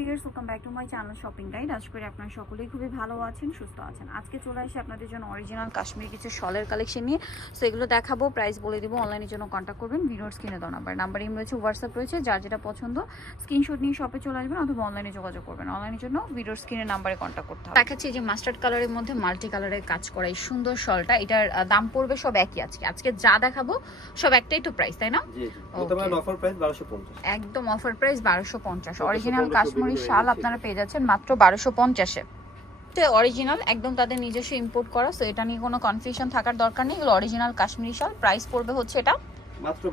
Videos welcome back to my channel shopping guide আজ করে আপনারা সকলেই খুবই ভালো আছেন সুস্থ আছেন। আজকে চলে আসি আপনাদের জন্য অরিজিনাল কাশ্মীরি কিছু শলের কালেকশন নিয়ে। সো এগুলো দেখাবো প্রাইস বলে দিব অনলাইনের জন্য কন্ট্যাক্ট করবেন। ভিডিওর স্ক্রিনে দেওয়া নাম্বার নাম্বার ইম রয়েছে হোয়াটসঅ্যাপ রয়েছে যার যেটা পছন্দ স্ক্রিনশট নিয়ে শপে চলে আসবেন অথবা অনলাইনে যোগাযোগ করবেন। অনলাইনের জন্য ভিডিওর স্ক্রিনের নাম্বারে কন্ট্যাক্ট করতে হবে। দেখাচ্ছি যে মাস্টার্ড কালারের মধ্যে মাল্টি কালারের কাজ করা এই সুন্দর শলটা। এটার দাম পড়বে সব একই আজকে। আজকে যা দেখাবো সব একটাই তো প্রাইস তাই না? একদম অফার প্রাইস বারোশো পঞ্চাশ। অরিজিনাল কাশ্মীরি range শাল আপনারা পেয়ে যাচ্ছেন মাত্র বারোশো পঞ্চাশে। তো অরিজিনাল একদম তাদের নিজস্ব ইম্পোর্ট করা সো এটা নিয়ে কোনো কনফিউশন থাকার দরকার নেই। এগুলো অরিজিনাল কাশ্মীরি শাল প্রাইস পড়বে হচ্ছে এটা মাত্র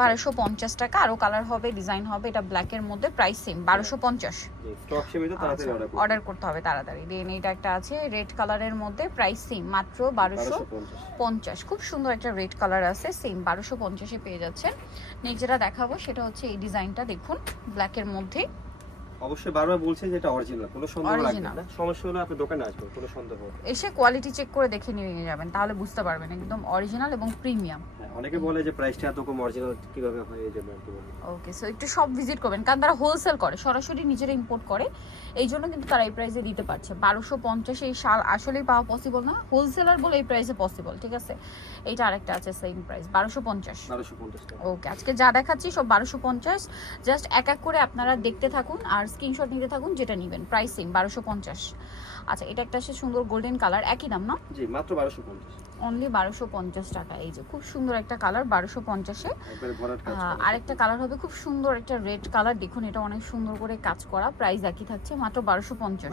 বারোশো পঞ্চাশ টাকা। আরও কালার হবে ডিজাইন হবে এটা ব্ল্যাকের মধ্যে প্রাইস সেম বারোশো পঞ্চাশ। স্টক সীমিত তাড়াতাড়ি অর্ডার অর্ডার করতে হবে তাড়াতাড়ি। দেন এটা একটা আছে রেড কালারের মধ্যে প্রাইস সেম মাত্র বারোশো বারোশো পঞ্চাশ। পঞ্চাশ খুব সুন্দর একটা রেড কালার আছে সেম বারোশো পঞ্চাশে পেয়ে যাচ্ছেন। নেক্সট যেটা দেখাবো সেটা হচ্ছে এই ডিজাইনটা দেখুন ব্ল্যাকের মধ্যে। অবশ্যই বারবার বলছে যে এটা অরিজিনাল কোনো সন্দেহ Original। না। সমস্যা হলে আপনি দোকানে আসবেন কোনো সন্দেহ এসে কোয়ালিটি চেক করে দেখে নিয়ে যাবেন তাহলে বুঝতে পারবেন একদম অরিজিনাল এবং প্রিমিয়াম হ্যাঁ, অনেকে বলে যে প্রাইসটা এত কম অরিজিনাল কীভাবে হয় এই জন্য ওকে সো একটু সব ভিজিট করবেন কারণ তারা হোলসেল করে সরাসরি নিজেরা ইম্পোর্ট করে এই জন্য কিন্তু তারা এই প্রাইসে দিতে পারছে। বারোশো পঞ্চাশে এই শাল আসলেই পাওয়া পসিবল না হোলসেলার বলে এই প্রাইসে পসিবল ঠিক আছে? এইটা আরেকটা আছে সেম প্রাইস বারোশো পঞ্চাশ। বারোশো পঞ্চাশ ওকে আজকে যা দেখাচ্ছি সব বারোশো পঞ্চাশ জাস্ট এক এক করে আপনারা দেখতে থাকুন আর স্ক্রিনশট নিতে থাকুন যেটা নেবেন। প্রাইস সেম বারোশো পঞ্চাশ। আচ্ছা এটা একটা সে সুন্দর গোল্ডেন কালার একই দাম না? জি মাত্র বারোশো পঞ্চাশ। অনলি বারোশো পঞ্চাশ টাকা। এই যে খুব সুন্দর একটা কালার বারোশো পঞ্চাশে। আরেকটা কালার হবে খুব সুন্দর একটা রেড কালার দেখুন এটা অনেক সুন্দর করে কাজ করা। প্রাইস একই থাকছে মাত্র বারোশো পঞ্চাশ।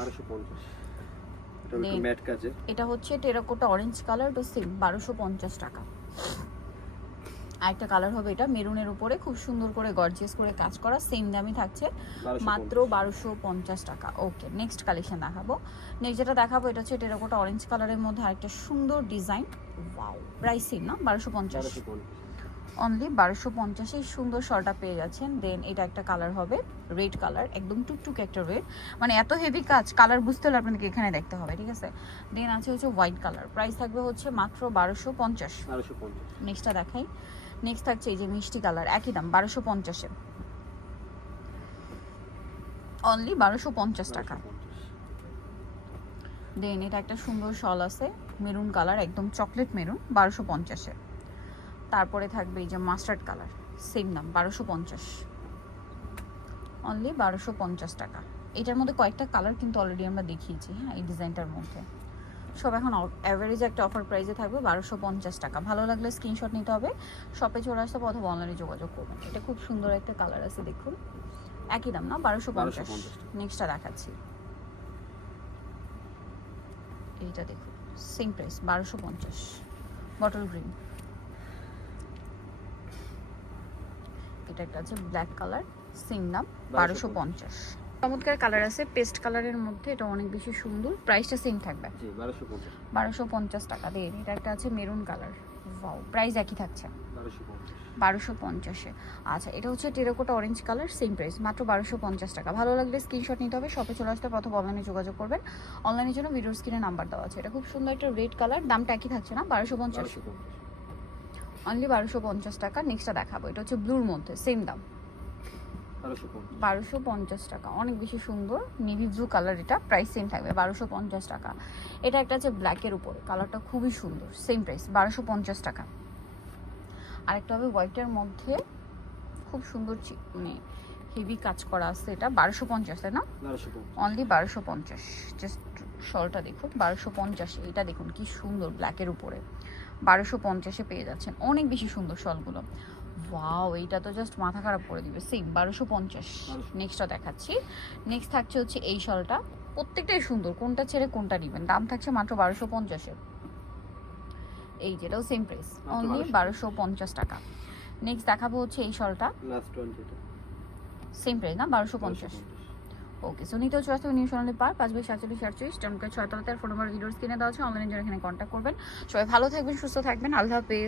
এটা হচ্ছে টেরাকোটা অরেঞ্জ কালার তো সেম বারোশো পঞ্চাশ টাকা। আরেকটা কালার হবে এটা মেরুনের উপরে খুব সুন্দর করে গর্জিয়াস করে কাজ করা সেম দামই থাকছে। মাত্র বারোশো পঞ্চাশ টাকা। ওকে নেক্সট কালেকশন দেখাবো। নেক্সট যেটা দেখাবো এটা হচ্ছে টেরাকোটা অরেঞ্জ কালারের মধ্যে আরেকটা সুন্দর ডিজাইন ওয়াও প্রাইস সেম না? বারোশো পঞ্চাশ। অনলি বারোশো পঞ্চাশে সুন্দর শলটা পেয়ে যাচ্ছেন। দেন এটা একটা কালার হবে রেড কালার একদম টুকটুক একটা রেড মানে এত হেভি কাজ কালার বুঝতে হলে আপনাদেরকে এখানে দেখতে হবে ঠিক আছে? দেন আছে হচ্ছে হোয়াইট কালার প্রাইস থাকবে হচ্ছে মাত্র বারোশো পঞ্চাশ। বারোশো পঞ্চাশ। নেক্সটটা দেখাই। নেক্সট থাকছে এই যে মিষ্টি কালার, একই দাম, বারোশো পঞ্চাশে। অনলি বারোশো পঞ্চাশ টাকা। দেন এটা একটা সুন্দর শল আছে, মেরুন কালার, একদম চকলেট মেরুন, বারোশো পঞ্চাশে। তারপরে থাকবে এই যে মাস্টার্ড কালার সেম দাম, বারোশো পঞ্চাশ। অনলি বারোশো পঞ্চাশ টাকা। এটার মধ্যে কয়েকটা কালার কিন্তু অলরেডি আমরা দেখিয়েছি হ্যাঁ এই ডিজাইনটার মধ্যে। সব এখন অ্যাভারেজ একটা অফার প্রাইসে থাকবে বারোশো পঞ্চাশ টাকা। ভালো লাগলে স্ক্রিনশট নিতে হবে শপে চলে আসতে হবে অথবা অনলাইনে যোগাযোগ করবেন। এটা খুব সুন্দর একটা কালার আছে দেখুন। একই দাম না? বারোশো পঞ্চাশ। নেক্সটটা দেখাচ্ছি। এইটা দেখুন সেম প্রাইস বারোশো পঞ্চাশ। বটল গ্রিন এটা একটা আছে ব্ল্যাক কালার সেম দাম বারোশো পঞ্চাশ। চমৎকার কালার আছে। পেস্ট কালারের মধ্যে এটা অনেক বেশি সুন্দর। প্রাইসটা সেম থাকবে। জি বারোশো পঞ্চাশ। টাকা। দিয়ে এটা একটা আছে মেরুন কালার। ওয়াও প্রাইস একই থাকছে। বারোশো পঞ্চাশ। আচ্ছা এটা হচ্ছে terracotta orange colour same price মাত্র বারোশো পঞ্চাশ টাকা। ভালো লাগলে স্ক্রিনশট নিতে হবে। শপে চলে আসতে অথবা অনলাইনে যোগাযোগ করবেন। অনলাইনের জন্য ভিডিওর স্ক্রিনে নাম্বার দেওয়া আছে। এটা খুব সুন্দর একটা রেড কালার। দামটা একই থাকছে না? বারোশো পঞ্চাশ। অনলি বারোশো পঞ্চাশ টাকা। নেক্সটটা দেখাবো। এটা হচ্ছে ব্লুর মধ্যে সেম দাম। বারোশো পঞ্চাশ। টাকা অনেক বেশি সুন্দর। নেভি ব্লু কালার এটা প্রাইস সেম থাকবে বারোশো পঞ্চাশ টাকা। এটা একটা আছে ব্ল্যাকের উপরে কালারটা খুবই সুন্দর সেম প্রাইস বারোশো পঞ্চাশ টাকা। আরেকটা হবে হোয়াইটের মধ্যে খুব সুন্দর মানে হেভি কাজ করা আছে এটা বারোশো পঞ্চাশ তাই না? অনলি বারোশো পঞ্চাশ জাস্ট শলটা দেখুন বারোশো পঞ্চাশে এটা দেখুন কি সুন্দর ব্ল্যাকের উপরে। বারোশো পঞ্চাশে পেয়ে যাচ্ছেন অনেক বেশি সুন্দর শলগুলো ওয়াও এইটা তো জাস্ট মাথা খারাপ করে দিবে। সেম বারোশো পঞ্চাশ। 1250 নেক্সটটা দেখাচ্ছি। নেক্সট থাকছে হচ্ছে এই শলটা। প্রত্যেকটাই সুন্দর। কোনটা ছেড়ে কোনটা নেবেন? দাম থাকছে মাত্র বারোশো পঞ্চাশে এই যেটাও সেম প্রাইস অনলি বারোশো। পঞ্চাশ টাকা। নেক্সট দেখাবো হচ্ছে এই শলটা। সেম প্রাইস না? বারোশো পঞ্চাশ। ওকে সো নিতেও চলে আসতে নিউ সোনালি পার্ক পাঁচ বাই সাতচল্লিশ আটচল্লিশ টমকে ছয় তলাতে ফোন নাম্বার ভিডিওস কিনে দেওয়া আছে। অনলাইনে জন্য এখানে কন্ট্যাক্ট করবেন। সবাই ভালো থাকবেন সুস্থ থাকবেন। আল্লাহ হাফেজ।